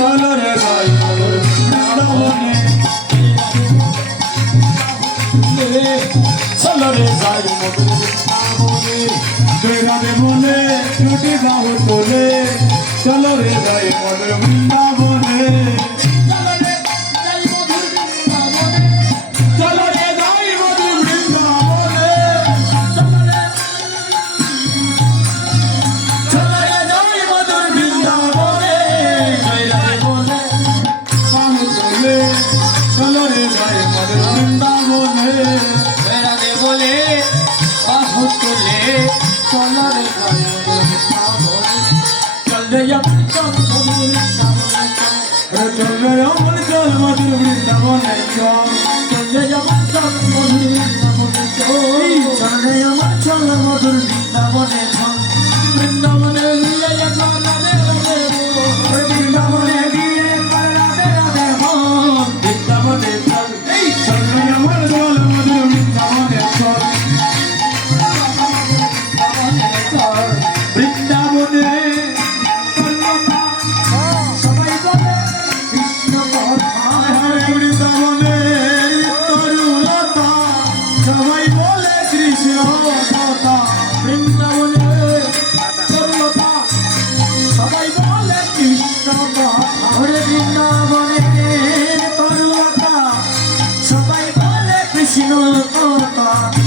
चलो रे जाए मधुर वृंदावने चलो रे जाए मधुर वृंदावने चलो रे जाए मधुर वृंदावने चलो रे जाए मधुर वृंदावने राधे बोले बाहु तुले चलो रे जाए चल मधुर वृंदावने वृंदावने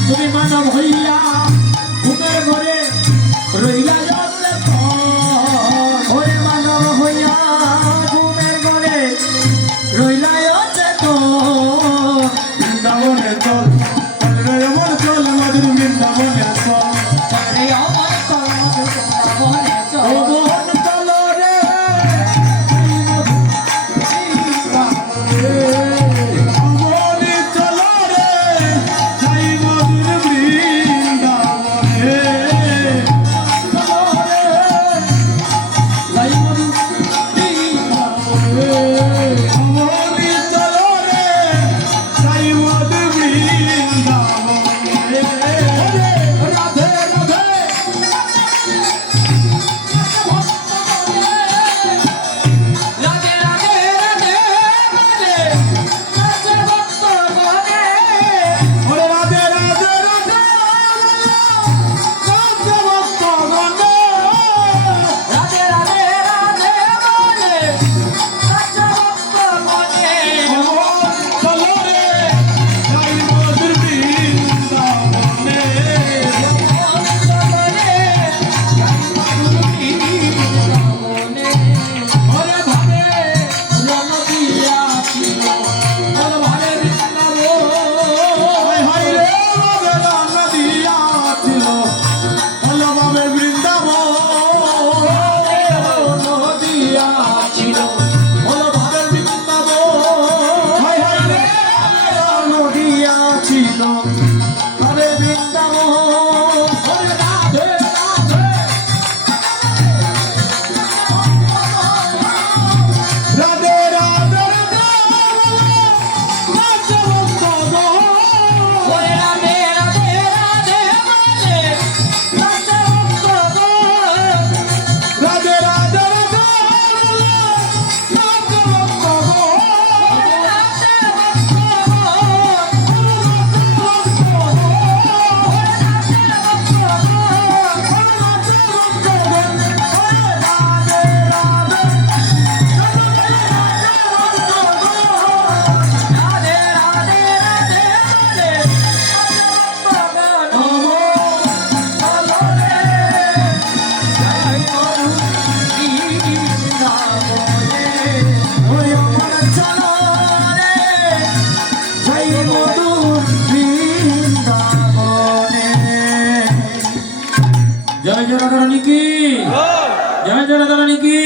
তুমি মানব হইয়া ঘুমের ঘরে রইলা ঘরে মানব হইয়া ঘুমের ঘরে রইলা वृंदावने चल रे अमर चल मधुर वृंदावने चल रे अमर चल वृंदावने चल ओ मोहन चलो रे अमोली चलो रे जय मधुर वृंदावने জয় জয় রাধারানী কি জয় জয় রাধারানী কি